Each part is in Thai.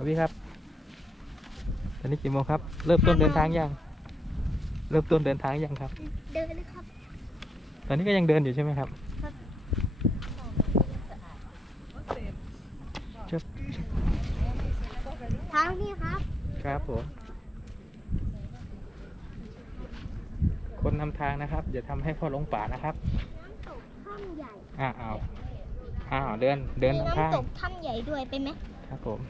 สวัสดีครับ ตอนนี้กี่โมงครับ เริ่มต้นเดินทางยัง เริ่มต้นเดินทางยังครับ เดินเลยครับ ตอนนี้ก็ยังเดินอยู่ใช่ไหมครับชึบทางนี้ครับ ครับผม คนนำทางนะครับ อย่าทำให้พ่อหลงป่านะครับ น้ำตกถ้ำใหญ่ อ้าวอ้าวอ้าวเดิน เดินมีนำทางน้ำตกถ้ำใหญ่ด้วยไปไหมครับผม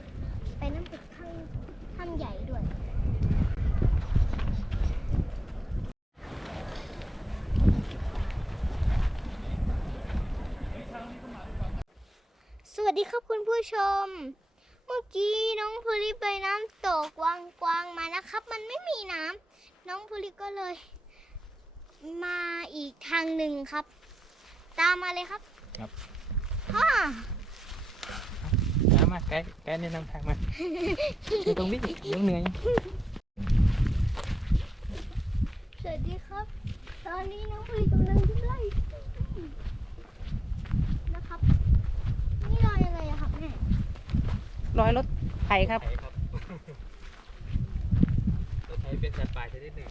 ไปน้ำตกถ้ำถ้ำใหญ่ด้วย สวัสดีครับคุณผู้ชม เมื่อกี้น้องภูริไปน้ำตกวังกวางมานะครับ มันไม่มีน้ำน้องภูริก็เลย มาอีกทางหนึ่งครับ ตามมาเลยครับ ครับฮ่า มามาใกล้ใกล้แนะนำทางมาอยู่ตรงนี้ยังเหนื่อยสวัสดีครับ ตอนนี้น้องภูริกำลังไล่นะครับ นี่รอยอะไรอะครับแม่ร้อยรถไถครับไถครับรถไถเป็นสัตว์ป่าชนิดหนึ่ง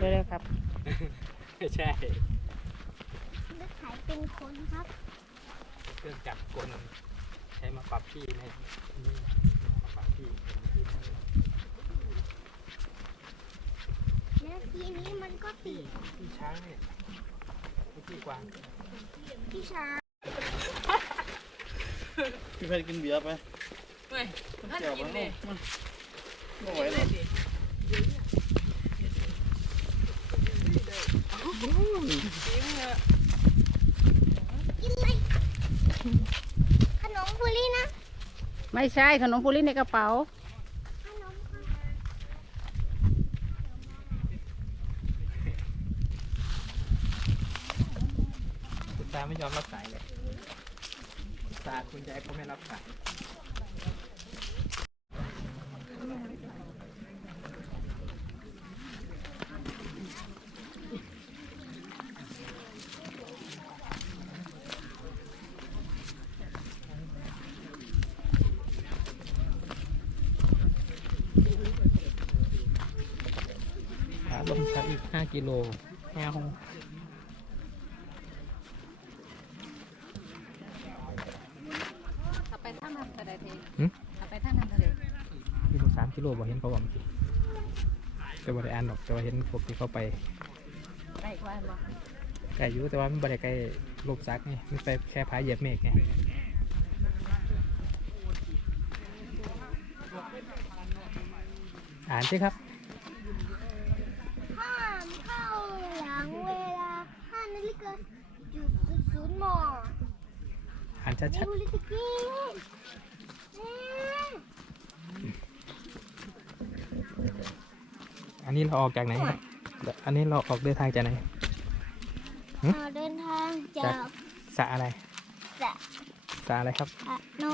เร็วๆครับไม่ใช่รถไถเป็นคนครับ เครื่องจักรกล ใช้มาปรับที่ในนี่มาปรับที่เป็นที่นั่นแล้วทีนี้มันก็ติดที่ช้างเนี่ยที่กวางที่ช้างพี่เพชรกินเบียร์ไปไม่ท่านเจียวกิมันนเลยไม่ไหวหรอกกินเลย ขนมภูรินะ ไม่ใช่ขนมปุริในกระเป๋า ขนมค่ะคุณตาไม่ยอมรับสายเลยตาคุณยายก็ไม่รับสาย ขาลงชัน อีก5กิโลแอลถ้าไปท่าน้ำทะเลเทหึถ้าไปท่าน้ำทะเลกิโลสามกิโลบอกเห็นเขาบอกเมื่อกี้แต่บ่ได้อ่านหรอกแต่ว่าเห็นพวกที่เขาไปใกล้กว่าบ่ไกลอยู่แต่ว่ามันบ่ได้ไกลลมซักไงมันไปแค่พายเหยียบเมฆไงอ่านสิครับ ห้ามเข้าหลังเวลา5นาฬิกาจุดศูนย์หมอ อ่านชัไม่ดรู้ลิสกี้แม่ๆอันนี้เราออกจากไหนครับอันนี้เราออกเดินทางจากไหน หึ เราเดินทางจากสระอะไร สระสระอะไรครับ อะโน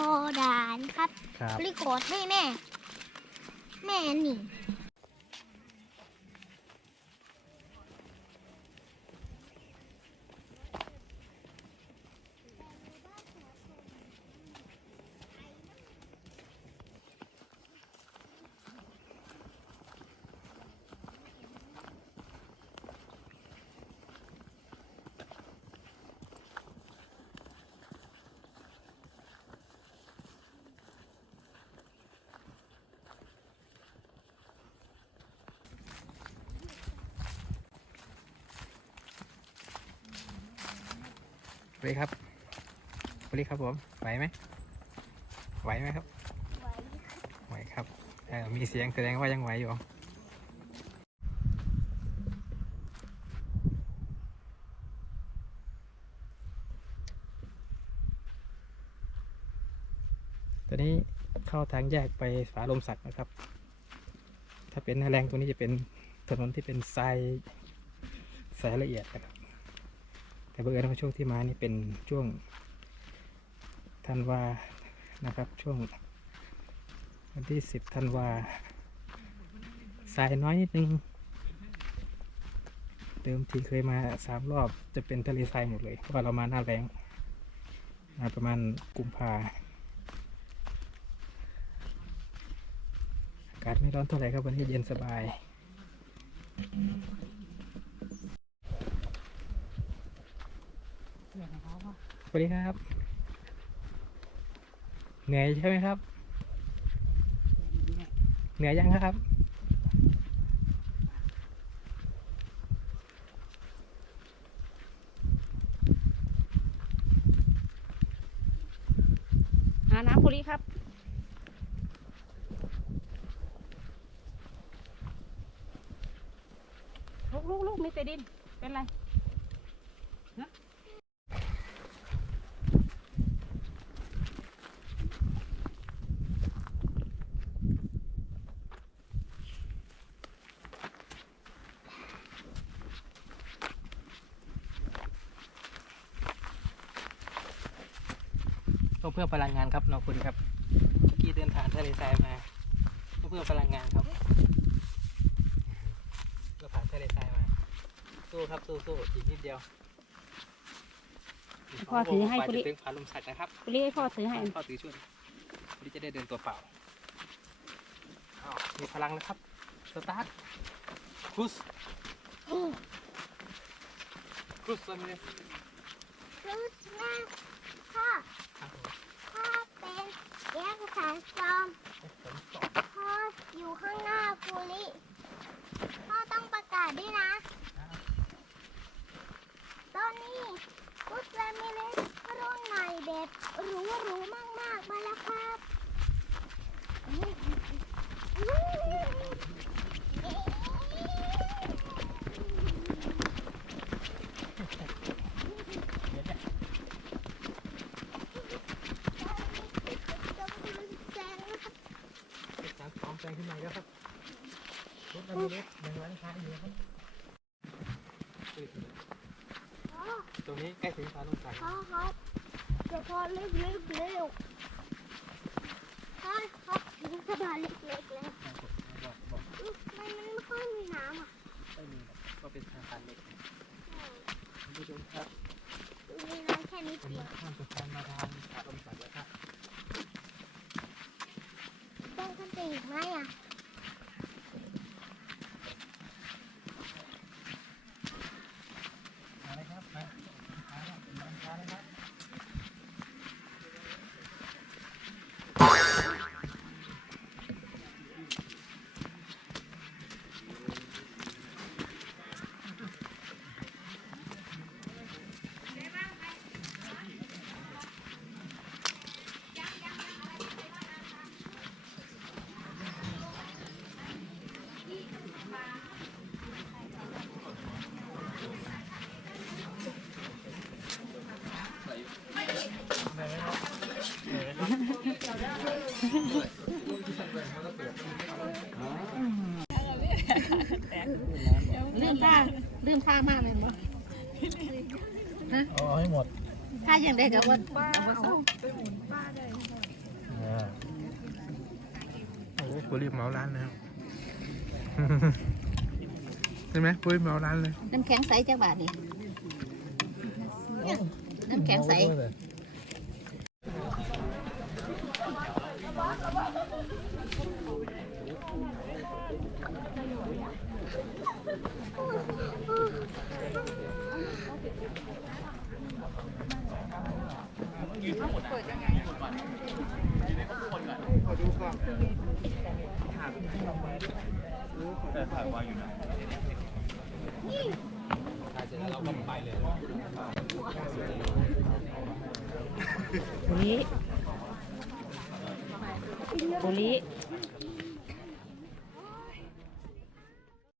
ดานครับ ครับ รีโกดให้แม่ แม่นี่ สวัสดีครับสวัสดีครับผม ไหวไหมไหวไหมครับ ไหวครับเอ่อมีเสียงแสดงว่ายังไหวอยู่ตอนนี้เข้าทางแยกไปฝาลมสักนะครับ ถ้าเป็นหนาแรงตรงนี้จะเป็นถนนที่เป็นทรายทรายละเอียดนะครับ แต่บังเอิญว่าช่วงที่มานี่เป็นช่วงธันวานะครับ ช่วงวันที่สิบธันวาทรายน้อยนิดนึงเดิมทีเคยมาสามรอบจะเป็นทะเลทรายหมดเลย เพราะว่าเรามาหน้าแรงมาประมาณกุมภาการไม่ร้อนเท่าไหร่ครับวันนี้เย็นสบาย สวัสดีครับ เหนื่อยใช่ไหมครับ เหนื่อยยังครับ หาน้ำปุริครับลูกลูกลูกมีแต่ดิน เป็นไร เพื่อพลังงานครับน้องคุณครับเมื่อกี้เดินผ่านทะเลทรายมาก็เพื่อพลังงานครับก็ผ่านทะเลทรายมา สู้ครับสู้สู้อีกนิดเดียวพ่อถือให้กว่าคุณลิจะถึงผาลมสักนะครับปุริให้พ่อถือให้พ่อถือช่วยวันนี้จะได้เดินตัวเปล่าอ้าวมีพลังนะครับสตาร์ทครุสครุสเลย คือแม่พ่อพ่อเป็นเอกสารปลอมพ่ออยู่ข้างหน้าภูริพ่อต้องประกาศด้วยนะ ตอนนี้กุสเลมิเลสรุ่นใหม่แบบ หรูหรูมากมากมาแล้วครับจะเป็นแสงนะครับสามสองแซงขึ้นมาแล้วครับรถเรามีรถยังร้านค้าอยู่นะครับตรงนี้ใกล้ถึงผาลมสักพ่อครับ เดี๋ยวพ่อเล็กเล็กเร็วพ่อครับถึงสะพานเล็กๆแล้วบอกบอกอุ๊ยทำไมมันไม่ค่อยมีน้ำอะไม่มีหรอกก็เป็นทางการเล็กคุณผู้ชมครับมีน้ำแค่นิดวันเดีนี้ยวข้ามสะพานมาทางผาลมสักแล้วครับต้องขึ้นไปอีกไหมอะ มาเลยครับมามาแล้วเป็นร้านค้าเลยครับ ลืมผ้าลืมผ้ามากเลยมั้งเอาให้หมดผ้าอย่างได้กับว่าโอ้ปุรีเหมาร้านเลยครับใช่ไหมปุรีเหมาร้านเลย น้ำแข็งใสจังบาทนี่น้ำแข็งใส แต่ถ่ายวางอยู่ น บุรี